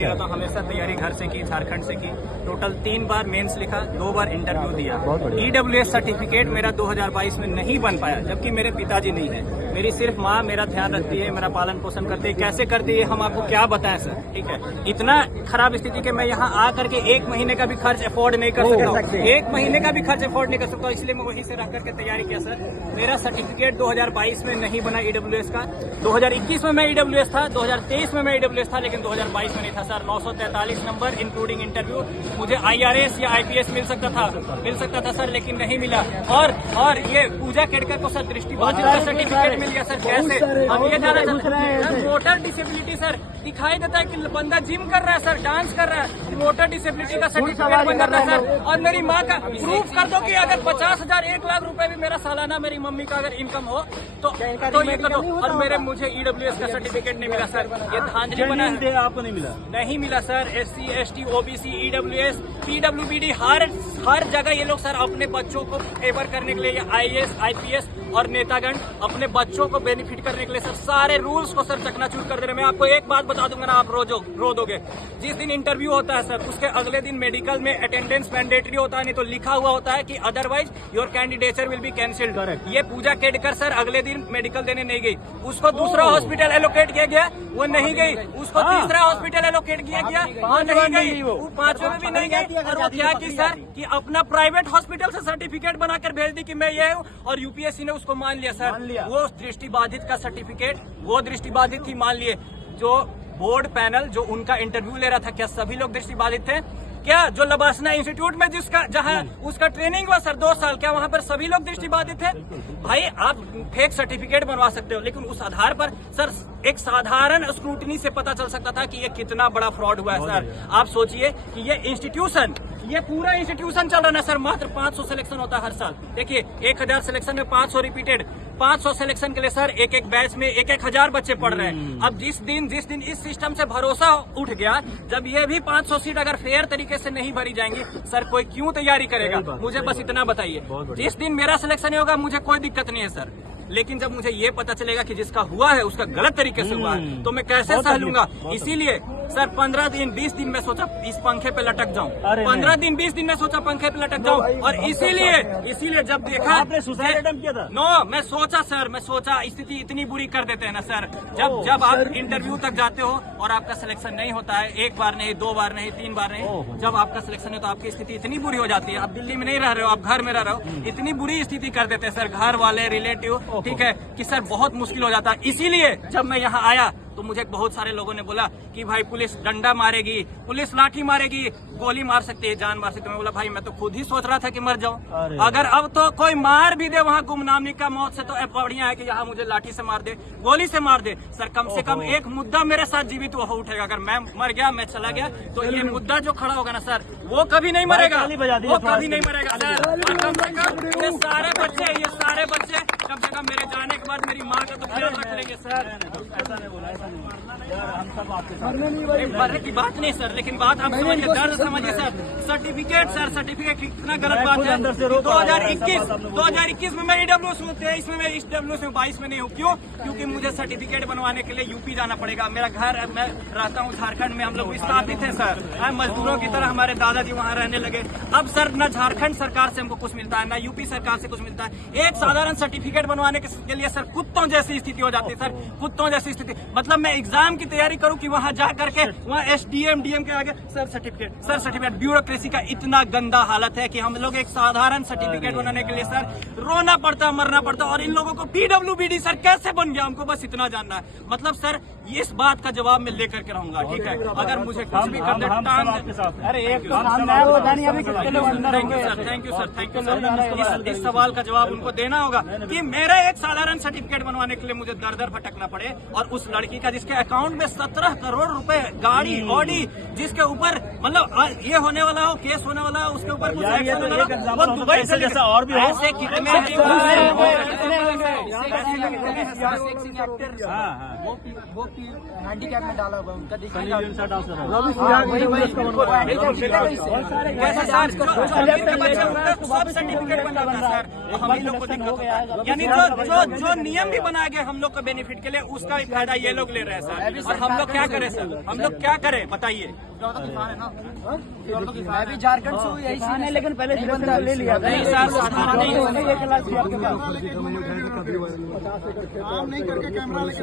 तो हमेशा तैयारी घर से की, झारखंड से की। टोटल 3 बार मेंस लिखा, 2 बार इंटरव्यू दिया। EWS सर्टिफिकेट मेरा 2022 में नहीं बन पाया, जबकि मेरे पिताजी नहीं है। मेरी सिर्फ माँ मेरा ध्यान रखती है, मेरा पालन पोषण करती है। कैसे करती है हम आपको क्या बताएं सर, ठीक है। इतना खराब स्थिति कि मैं यहाँ आकर के 1 महीने का भी खर्च अफोर्ड नहीं कर सकता हूँ। 1 महीने का भी खर्च अफोर्ड नहीं कर सकता, इसलिए मैं वहीं से रह करके तैयारी किया सर। मेरा सर्टिफिकेट 2022 में नहीं बना EWS का। 2021 में मैं EWS था, 2023 में मैं EWS था, लेकिन 2022 में नहीं था सर। 943 number including interview. मुझे IRS या IPS मिल सकता था सर, लेकिन नहीं मिला। और ये पूजा केड़कर को सर दृष्टिबाधित का सर्टिफिकेट मिल गया सर। कैसे हम ये जाना चाहते हैं, मोटर डिसेबिलिटी सर दिखाई देता है कि बंदा जिम कर रहा है सर, डांस कर रहा है, मोटर डिसेबिलिटी का सर्टिफिकेट बन जाता है सर। और मेरी माँ का प्रूफ कर दो कि अगर 50,000 1 लाख रुपए भी मेरा सालाना मेरी मम्मी का अगर इनकम हो तो ये कर दो। और मुझे EWS का सर्टिफिकेट नहीं मिला सर। ये धांधली बना है। आपको नहीं मिला sir. SC ST OBC EWS PWBD हर जगह ये लोग सर अपने बच्चों को फेवर करने के लिए, IAS IPS और नेतागण अपने बच्चों को बेनिफिट करने के लिए सर सारे रूल्स को सर चकनाचूर कर दे रहे हैं। मैं आपको एक बात बता दूंगा ना, आप रो दोगे। जिस दिन इंटरव्यू होता है सर, उसके अगले दिन मेडिकल में अटेंडेंस मैंडेटरी होता है, नहीं तो लिखा हुआ होता है कि otherwise your candidature will be cancelled. ये पूजा केड़कर सर अगले दिन मेडिकल देने नहीं गई, उसको दूसरा हॉस्पिटल एलोकेट किया गया, वो नहीं गई। उसको तीसरा हॉस्पिटल एलोकेट किया गया, वो नहीं गई। वो 5वें में भी नहीं गई। और वो क्या की सर कि अपना प्राइवेट हॉस्पिटल से सर्टिफिकेट बनाकर भेज दी कि मैं ये हूँ, और UPSC ने उसको मान लिया सर। वो दृष्टिबाधित का सर्टिफिकेट, वो दृष्टिबाधित ही मान लिए। जो बोर्ड पैनल जो उनका इंटरव्यू ले रहा था, क्या सभी लोग दृष्टिबाधित थे? क्या जो लबासना इंस्टीट्यूट में जहाँ उसका ट्रेनिंग हुआ सर 2 साल, क्या वहाँ पर सभी लोग दृष्टिबाधित थे? भाई आप फेक सर्टिफिकेट बनवा सकते हो, लेकिन उस आधार पर सर एक साधारण स्क्रूटनी से पता चल सकता था कि ये कितना बड़ा फ्रॉड हुआ है सर। आप सोचिए कि ये पूरा इंस्टीट्यूशन चल रहा है सर। मात्र 500 सिलेक्शन होता है हर साल। देखिए 1000 सिलेक्शन में 500 रिपीटेड, 500 सिलेक्शन के लिए सर एक बैच में 1000 बच्चे पढ़ रहे हैं। अब जिस दिन इस सिस्टम से भरोसा उठ गया, जब ये भी 500 सीट अगर फेयर तरीके से नहीं भरी जाएंगी सर, कोई क्यों तैयारी करेगा? मुझे बस इतना बताइए। जिस दिन मेरा सिलेक्शन होगा मुझे कोई दिक्कत नहीं है सर, लेकिन जब मुझे ये पता चलेगा कि जिसका हुआ है उसका गलत तरीके से हुआ है, तो मैं कैसे सह लूंगा? इसीलिए सर 15 दिन 20 दिन में सोचा इस पंखे पे लटक जाऊं। 15 दिन 20 दिन में सोचा पंखे पे लटक जाऊं। और इसीलिए जब देखा आपने सुसाइड अटेम्प्ट किया था। नो, मैं सोचा स्थिति इतनी बुरी कर देते हैं ना सर। जब आप इंटरव्यू तक जाते हो और आपका सिलेक्शन नहीं होता है, 1 बार नहीं, 2 बार नहीं, 3 बार नहीं, जब आपका सिलेक्शन है तो आपकी स्थिति इतनी बुरी हो जाती है। आप दिल्ली में नहीं रह रहे हो, आप घर में रह रहे हो, इतनी बुरी स्थिति कर देते हैं सर घर वाले, रिलेटिव, ठीक है, कि सर बहुत मुश्किल हो जाता है। इसीलिए जब मैं यहाँ आया तो मुझे बहुत सारे लोगों ने बोला कि भाई पुलिस डंडा मारेगी, पुलिस लाठी मारेगी, गोली मार सकती है, जान मार सकती है। मैं बोला भाई मैं तो खुद ही सोच रहा था कि मर जाऊं। अगर अब तो कोई मार भी दे वहाँ गुमनामी का मौत से, तो बढ़िया है कि यहाँ मुझे लाठी से मार दे, गोली से मार दे सर। कम से कम एक मुद्दा मेरे साथ जीवित हो उठेगा। अगर मैं मर गया, मैं चला गया, तो ये मुद्दा जो खड़ा होगा ना सर, वो कभी नहीं मरेगा, वो कभी नहीं मरेगा सर। और कम से कम ये सारे बच्चे कम से कम मेरे जाने के बाद मेरी माँ का तो ख्याल रख लेंगे सर। मरने की बात नहीं सर, लेकिन बात आप समझिए, दर्द समझिए सर। सर्टिफिकेट कितना गलत बात है। 2021 में मैं EWS हूँ, 23 में मैं EWS हूँ, 22 में नहीं हूँ। क्यों? क्योंकि मुझे सर्टिफिकेट बनवाने के लिए UP जाना पड़ेगा। मेरा घर, मैं रहता हूँ झारखंड में, हम लोग विस्थापित हैं सर। मजदूरों की तरह हमारे दादाजी वहाँ रहने लगे। अब सर न झारखंड सरकार से हमको कुछ मिलता है, न UP सरकार से कुछ मिलता है। एक साधारण सर्टिफिकेट बनवाने के लिए सर कुत्तों जैसी स्थिति हो जाती है सर, कुत्तों जैसी स्थिति। मतलब मैं एग्जाम की तैयारी करूं कि वहां जा करके वहां SDM DM के आगे सर सर्टिफिकेट ब्यूरोक्रेसी का इतना गंदा हालत है कि हम लोग एक साधारण सर्टिफिकेट बनाने के लिए सर रोना पड़ता, मरना पड़ता। और इन लोगों को PWBD सर कैसे बन गया, हमको बस इतना जानना है। मतलब सर इस बात का जवाब मैं लेकर के रहूंगा, ठीक है। अगर मुझे कुछ भी कर दे, थैंक यू सर। इस सवाल का जवाब उनको देना होगा कि मेरा एक साधारण सर्टिफिकेट बनवाने के लिए मुझे दर दर भटकना पड़े, और उस लड़की का जिसके अकाउंट में 17 करोड़ रुपए, गाड़ी, ऑडी, जिसके ऊपर मतलब ये होने वाला हो, केस होने वाला हो, उसके ऊपर कुछ यार, ये action तो होने एक वाला, example वो हो दुबई सकता है, चले जैसा और भी हो। ऐसे कितने हाँ, वो हैंडीकैप में डाला हुआ उनका सनी लियोन सा डांसर है। कैसे सर जो अमीर के बच्चे उनका सब सर्टिफिकेट बना था सर, हम ही लोग को दिक्कत होता है। यानी जो नियम भी बनाया गया हम लोग का बेनिफिट के लिए, उसका भी फायदा ये लोग ले रहे हैं सर। और हम लोग क्या करें सर, हम लोग क्या करें बताइए। मैं भी झारखंड से हूँ, यही सीन है, लेकिन पहले ले लिया नहीं सर, साधारण नहीं नहीं करके कैमरा लेके